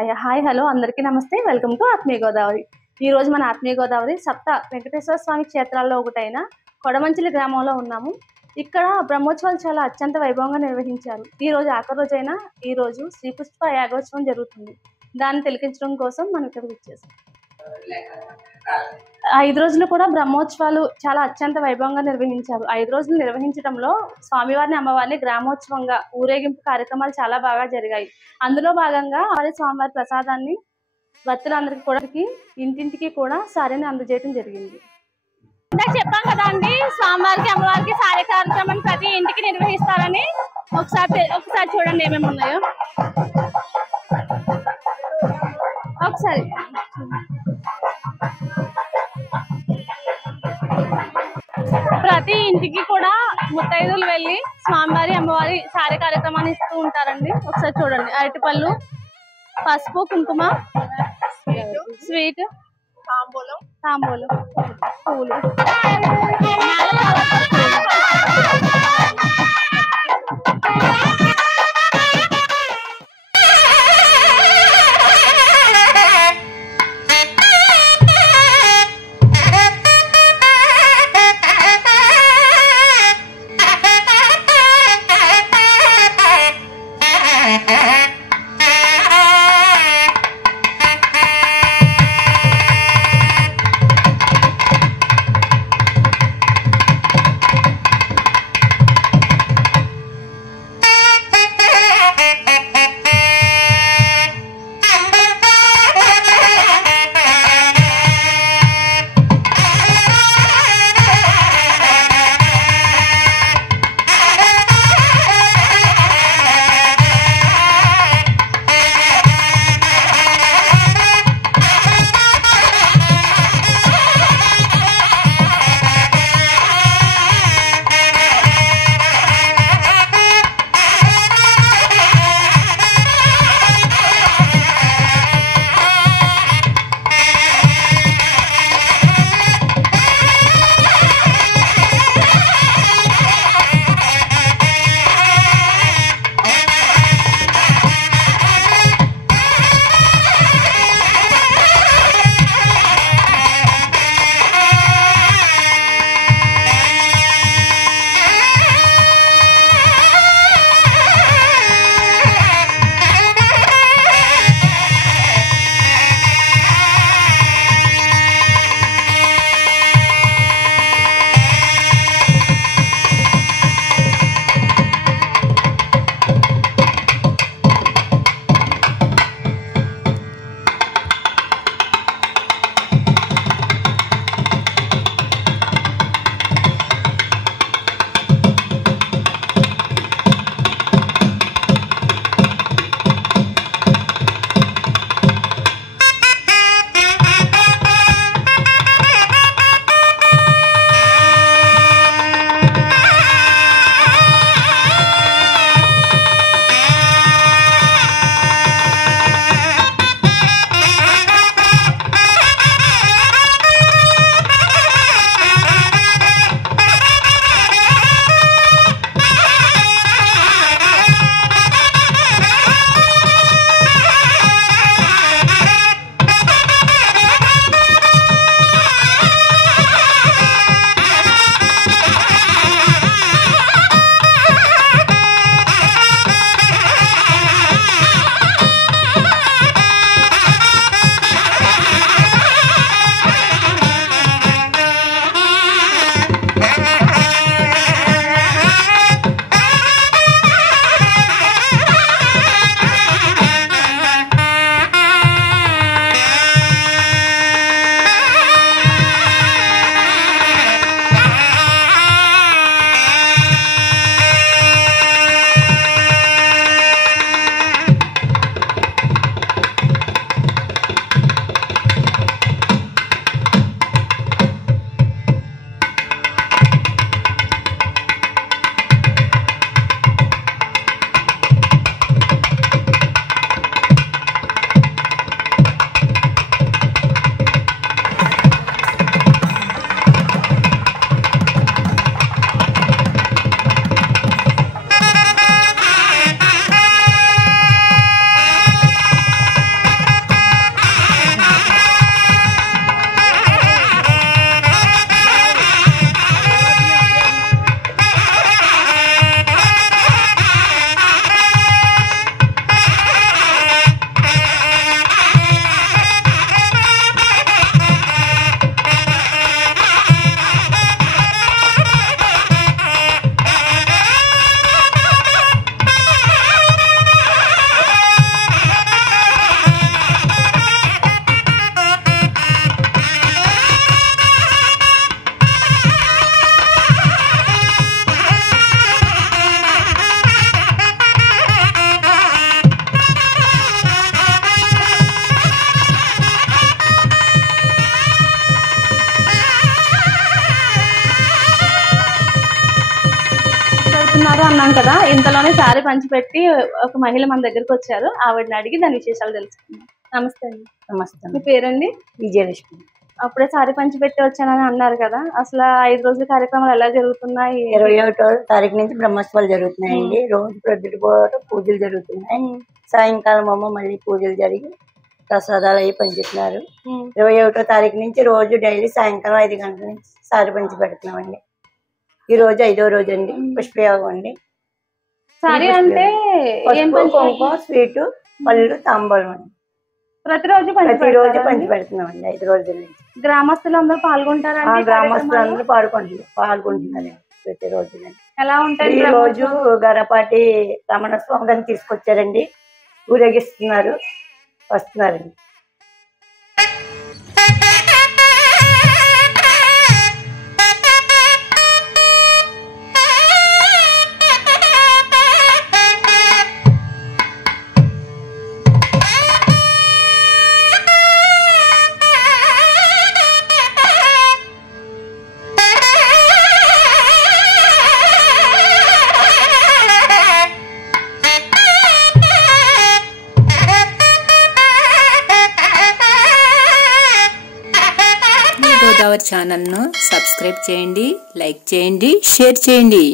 Hi hello అందరికీ నమస్తే. Welcome to ఆత్మీయ గోదావరి. ఈ రోజు మన ఆత్మీయ గోదావరి సప్త వెంకటేశ్వర స్వామి క్షేత్రాల్లో ఒకటైన కొడమంచిలి గ్రామంలో ఉన్నాము. ఇక్కడ బ్రహ్మోత్సవాలు చాలా అత్యంత వైభవంగా నిర్వహించారు. ఈ రోజు ఆఖరి రోజైన ఈ రోజు శ్రీపుష్ప యాగోత్సవం జరుగుతుంది. దాన్ని తిలకించడం కోసం మనం ఇక్కడికి వచ్చేసాం. 5 రోజులు కూడా బ్రహ్మోత్సవాలు చాలా అత్యంత వైభవంగా నిర్వహించారు. 5 రోజులు నిర్వహించడంలో స్వామివారిని అమ్మవారిని గ్రామోత్సవంగా ఊరేగింపు కార్యక్రమాలు చాలా బాగా జరిగాయి. అందులో భాగంగా స్వామివారి ప్రసాదాన్ని భక్తులందరికీ కూడా ఇంటింటికి కూడా సారీని అందజేయడం జరిగింది. చెప్పాం కదా అండి, స్వామివారికి అమ్మవారికి సారీ కార్యక్రమం ప్రతి ఇంటికి నిర్వహిస్తారని. ఒకసారి చూడండి ఏమేమి ఉన్నాయో. ఒకసారి ప్రతి ఇంటికి కూడా ముత్తైదులు వెళ్ళి స్వామివారి అమ్మవారి సారీ కార్యక్రమాన్ని ఇస్తూ ఉంటారండి. ఒకసారి చూడండి, అరటిపళ్ళు, పసుపు, కుంకుమ, స్వీట్, తాంబూలం, పూలు. జరుగుతున్నారు అన్నాం కదా, ఇంతలోనే శారీ పంచిపెట్టి ఒక మహిళ మన దగ్గరికి వచ్చారు. ఆవిడని అడిగి దాని విశేషాలు తెలుసుకుందాం. నమస్తే అండి. నమస్తే. మీ పేరండి? విజయలక్ష్మి. అప్పుడే శారీ పంచిపెట్టి వచ్చానని అన్నారు కదా, అసలు 5 రోజుల కార్యక్రమాలు ఎలా జరుగుతున్నాయి? 21వ తారీఖు నుంచి బ్రహ్మోత్సవాలు జరుగుతున్నాయండి. రోజు ప్రొద్దుటి పూట పూజలు జరుగుతున్నాయి. సాయంకాలం మళ్ళీ పూజలు జరిగి ప్రసాదాలు అవి పంచుతున్నారు. 21వ తారీఖు నుంచి రోజు డైలీ సాయంకాలం 5 గంటల నుంచి సారి పంచి పెడుతున్నామండి. ఈ రోజు 5వ రోజు అండి. పుష్పయోగం అండి. సారీ అంటే కుంకుమ, స్వీటు, పళ్ళు, తాంబూలం అండి. ప్రతిరోజు పంచి పెడుతున్నామండి 5 రోజుల నుంచి. గ్రామస్తులు అందరూ పాల్గొంటారా? గ్రామస్తులు అందరూ పాల్గొంటున్నారు ప్రతి రోజు. ఎలా ఉంటాయి? ఈ రోజు గరపాటి రమణ స్వామి గారిని తీసుకొచ్చారండి. ఊరేగిస్తున్నారు, వస్తున్నారండి. గోదావరి ఛానల్ను సబ్స్క్రైబ్ చేయండి, లైక్ చేయండి, షేర్ చేయండి.